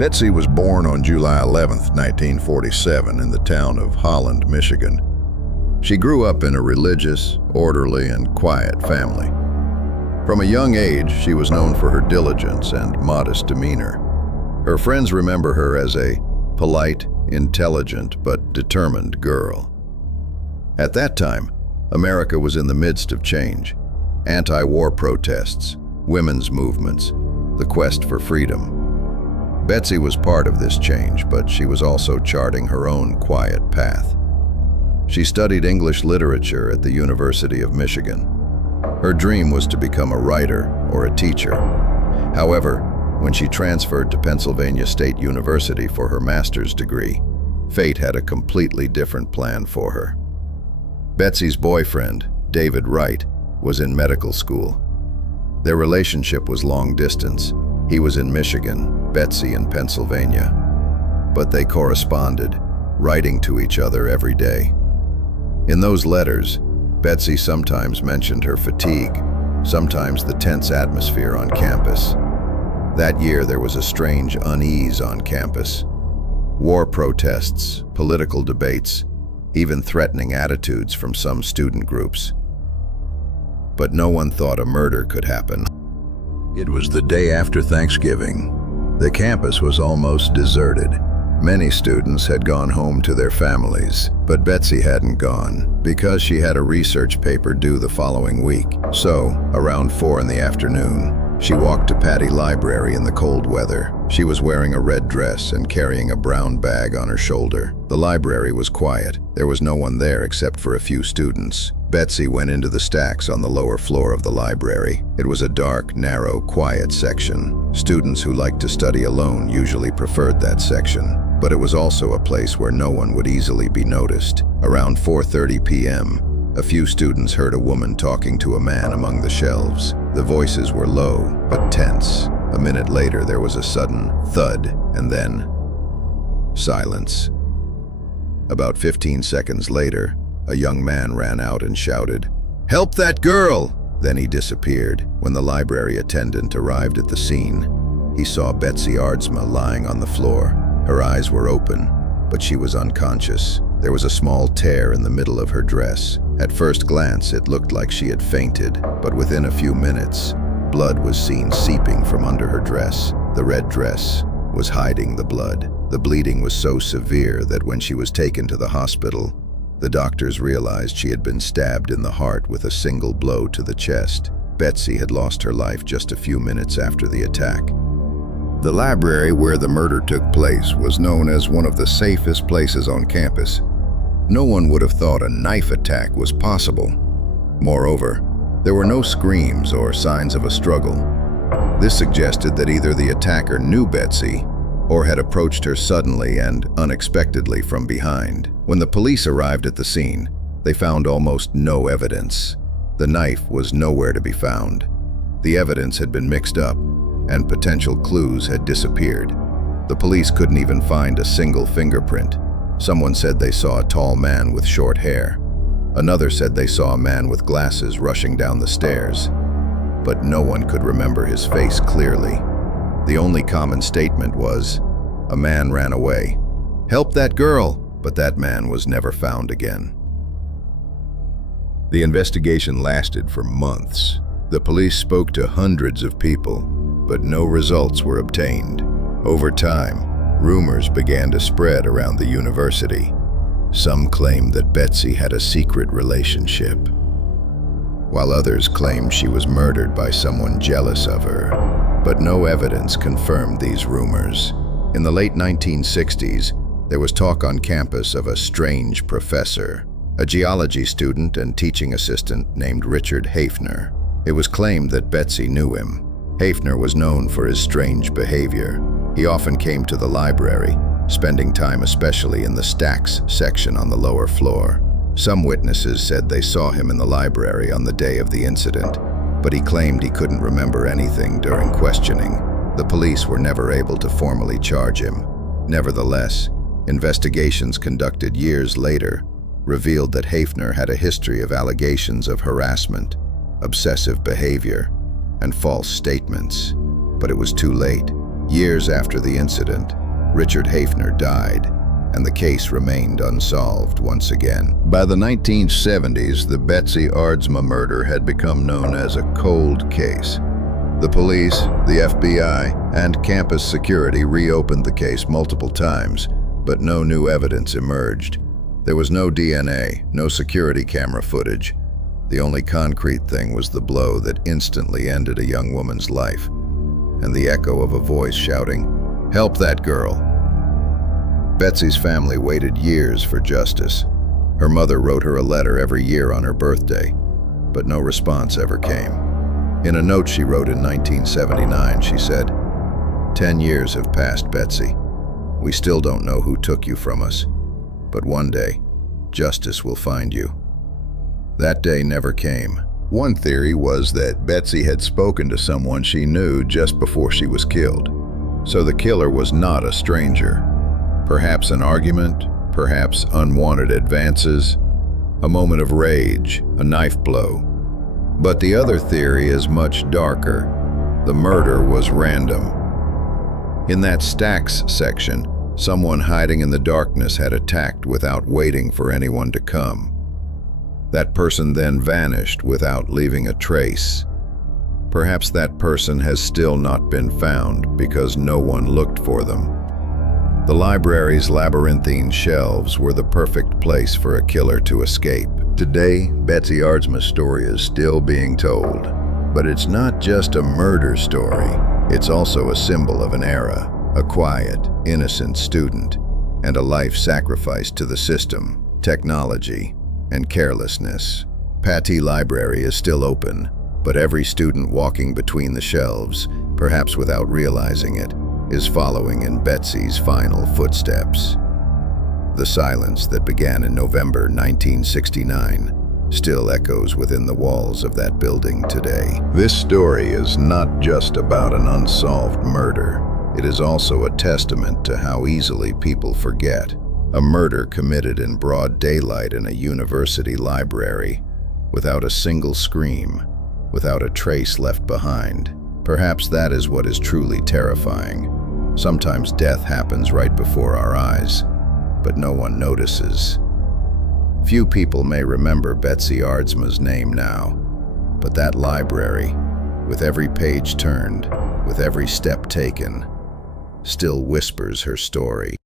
Betsy was born on July 11, 1947, in the town of Holland, Michigan. She grew up in a religious, orderly, and quiet family. From a young age, she was known for her diligence and modest demeanor. Her friends remember her as a polite, intelligent, but determined girl. At that time, America was in the midst of change. Anti-war protests, women's movements, the quest for freedom. Betsy was part of this change, but she was also charting her own quiet path. She studied English literature at the University of Michigan. Her dream was to become a writer or a teacher. However, when she transferred to Pennsylvania State University for her master's degree, fate had a completely different plan for her. Betsy's boyfriend, David Wright, was in medical school. Their relationship was long distance. He was in Michigan, Betsy in Pennsylvania. But they corresponded, writing to each other every day. In those letters, Betsy sometimes mentioned her fatigue, sometimes the tense atmosphere on campus. That year there was a strange unease on campus. War protests, political debates, even threatening attitudes from some student groups. But no one thought a murder could happen. It was the day after Thanksgiving. The campus was almost deserted. Many students had gone home to their families, but Betsy hadn't gone because she had a research paper due the following week. So, around 4 in the afternoon, she walked to Patty Library in the cold weather. She was wearing a red dress and carrying a brown bag on her shoulder. The library was quiet. There was no one there except for a few students. Betsy went into the stacks on the lower floor of the library. It was a dark, narrow, quiet section. Students who liked to study alone usually preferred that section. But it was also a place where no one would easily be noticed. Around 4:30 p.m., a few students heard a woman talking to a man among the shelves. The voices were low, but tense. A minute later, there was a sudden thud, and then silence. About 15 seconds later, a young man ran out and shouted, "Help that girl!" Then he disappeared. When the library attendant arrived at the scene, he saw Betsy Aardsma lying on the floor. Her eyes were open, but she was unconscious. There was a small tear in the middle of her dress. At first glance, it looked like she had fainted, but within a few minutes, blood was seen seeping from under her dress. The red dress was hiding the blood. The bleeding was so severe that when she was taken to the hospital, the doctors realized she had been stabbed in the heart with a single blow to the chest. Betsy had lost her life just a few minutes after the attack. The library where the murder took place was known as one of the safest places on campus. No one would have thought a knife attack was possible. Moreover, there were no screams or signs of a struggle. This suggested that either the attacker knew Betsy or had approached her suddenly and unexpectedly from behind. When the police arrived at the scene, they found almost no evidence. The knife was nowhere to be found. The evidence had been mixed up, and potential clues had disappeared. The police couldn't even find a single fingerprint. Someone said they saw a tall man with short hair. Another said they saw a man with glasses rushing down the stairs. But no one could remember his face clearly. The only common statement was, "A man ran away. Help that girl!" But that man was never found again. The investigation lasted for months. The police spoke to hundreds of people, but no results were obtained. Over time, rumors began to spread around the university. Some claimed that Betsy had a secret relationship, while others claimed she was murdered by someone jealous of her. But no evidence confirmed these rumors. In the late 1960s, there was talk on campus of a strange professor, a geology student and teaching assistant named Richard Hafner. It was claimed that Betsy knew him. Hafner was known for his strange behavior. He often came to the library, spending time especially in the Stacks section on the lower floor. Some witnesses said they saw him in the library on the day of the incident, but he claimed he couldn't remember anything during questioning. The police were never able to formally charge him. Nevertheless, investigations conducted years later revealed that Hafner had a history of allegations of harassment, obsessive behavior, and false statements. But it was too late. Years after the incident, Richard Hafner died, and the case remained unsolved once again. By the 1970s, the Betsy Aardsma murder had become known as a cold case. The police, the FBI, and campus security reopened the case multiple times, but no new evidence emerged. There was no DNA, no security camera footage. The only concrete thing was the blow that instantly ended a young woman's life, and the echo of a voice shouting, "Help that girl!" Betsy's family waited years for justice. Her mother wrote her a letter every year on her birthday, but no response ever came. In a note she wrote in 1979, she said, "10 years have passed, Betsy. We still don't know who took you from us, but one day, justice will find you." That day never came. One theory was that Betsy had spoken to someone she knew just before she was killed. So the killer was not a stranger. Perhaps an argument, perhaps unwanted advances, a moment of rage, a knife blow. But the other theory is much darker. The murder was random. In that Stacks section, someone hiding in the darkness had attacked without waiting for anyone to come. That person then vanished without leaving a trace. Perhaps that person has still not been found because no one looked for them. The library's labyrinthine shelves were the perfect place for a killer to escape. Today, Betsy Aardsma's story is still being told. But it's not just a murder story. It's also a symbol of an era, a quiet, innocent student, and a life sacrificed to the system, technology, and carelessness. Patty Library is still open, but every student walking between the shelves, perhaps without realizing it, is following in Betsy's final footsteps. The silence that began in November 1969 still echoes within the walls of that building today. This story is not just about an unsolved murder. It is also a testament to how easily people forget. A murder committed in broad daylight in a university library, without a single scream, without a trace left behind. Perhaps that is what is truly terrifying. Sometimes death happens right before our eyes, but no one notices. Few people may remember Betsy Aardsma's name now, but that library, with every page turned, with every step taken, still whispers her story.